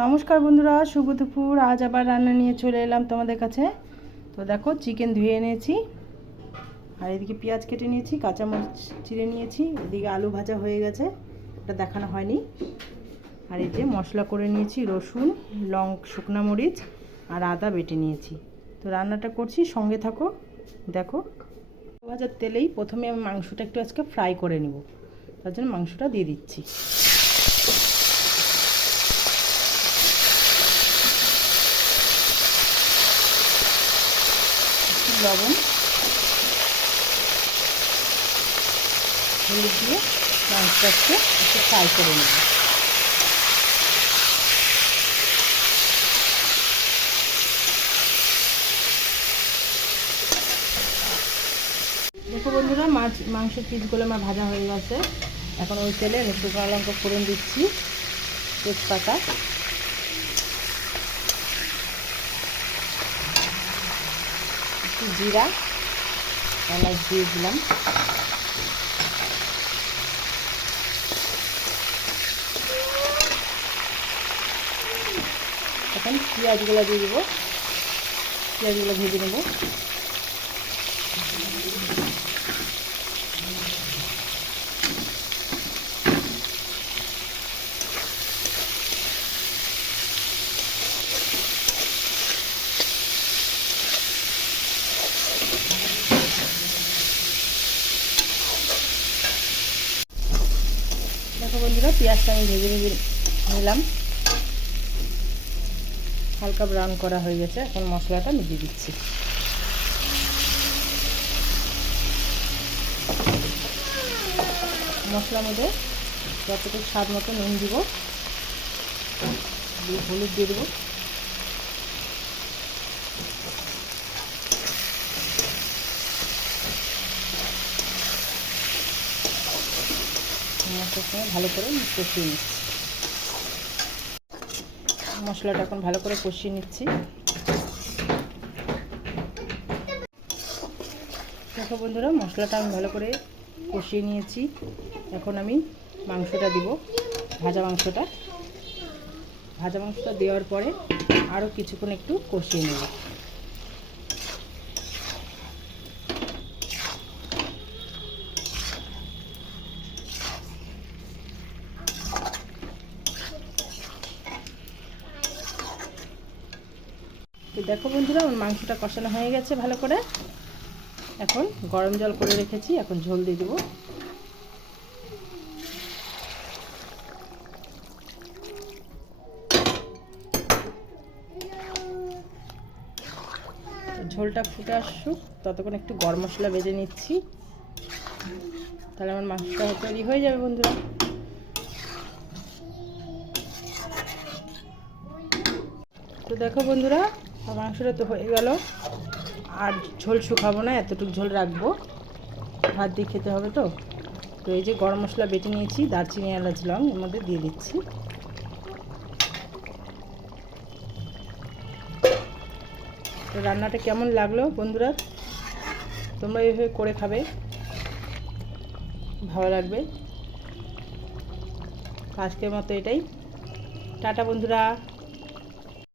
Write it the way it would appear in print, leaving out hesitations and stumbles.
নমস্কার বন্ধুরা, শুভ দুপুর। আজ আবার রান্না নিয়ে চলে এলাম তোমাদের কাছে। তো দেখো, চিকেন ধুয়ে এনেছি, আর এদিকে পেঁয়াজ কেটে নিয়েছি, কাঁচামরিচ চিড়ে নিয়েছি, এদিকে আলু ভাজা হয়ে গেছে, ওটা দেখানো হয়নি। আর এই যে মশলা করে নিয়েছি, রসুন, শুকনো মরিচ আর আদা বেটে নিয়েছি। তো রান্নাটা করছি, সঙ্গে থাকো, দেখো। ভাজার তেলেই প্রথমে আমি মাংসটা একটু আজকে ফ্রাই করে নেব, তার জন্য মাংসটা দিয়ে দিচ্ছি। লবণ, হলুদ দিয়ে মাংসটাকে একটু ফ্রাই করে নেব। দেখো বন্ধুরা, মাংসের পিসগুলো আমার ভাজা হয়ে গেছে। এখন ওই তেলে শুকনো লঙ্কা ফোড়ন দিচ্ছি, তেজপাতা, একটু জিরা, এলাচ দিয়ে দিলাম। এখন পেঁয়াজগুলো দিয়ে দেবো, পেঁয়াজগুলো ভেজে নেব। দেখো বন্ধুরা, পেঁয়াজটা আমি ভেজে নিলাম, হালকা ব্রাউন করা হয়ে গেছে। এখন মশলাটা আমি দিয়ে দিচ্ছি। মশলার মধ্যে যতটুকু স্বাদ মতো নুন দিব, হলুদ দিয়ে দেবো, মশলার সঙ্গে ভালো করে কষিয়ে নিচ্ছি। মশলাটা এখন ভালো করে কষিয়ে নিচ্ছি। দেখো বন্ধুরা, মশলাটা আমি ভালো করে কষিয়ে নিয়েছি। এখন আমি মাংসটা দিব, ভাজা মাংসটা দেওয়ার পরে আরও কিছুক্ষণ একটু কষিয়ে নেব। তো দেখো বন্ধুরা, আমার মাংসটা কষানো হয়ে গেছে ভালো করে। এখন গরম জল করে রেখেছি, এখন ঝোল দিয়ে দেবো। ঝোলটা ফুটে আসুক, ততক্ষণ একটু গরম মশলা বেজে নিচ্ছি, তাহলে আমার মাংসটা তৈরি হয়ে যাবে বন্ধুরা। তো দেখো বন্ধুরা, মাংসটা তো হয়ে গেল। আর ঝোল শুকাবো না, এতটুকু ঝোল রাখবো, ভাত দিয়ে খেতে হবে তো। তো এই যে গরম মশলা বেটে নিয়েছি, দারচিনি, এলাচ, লং এর মধ্যে দিয়ে দিচ্ছি। তো রান্নাটা কেমন লাগলো বন্ধুরা, তোমরা এইভাবে করে খাবে, ভালো লাগবে। আজকের মতো এটাই, টাটা বন্ধুরা।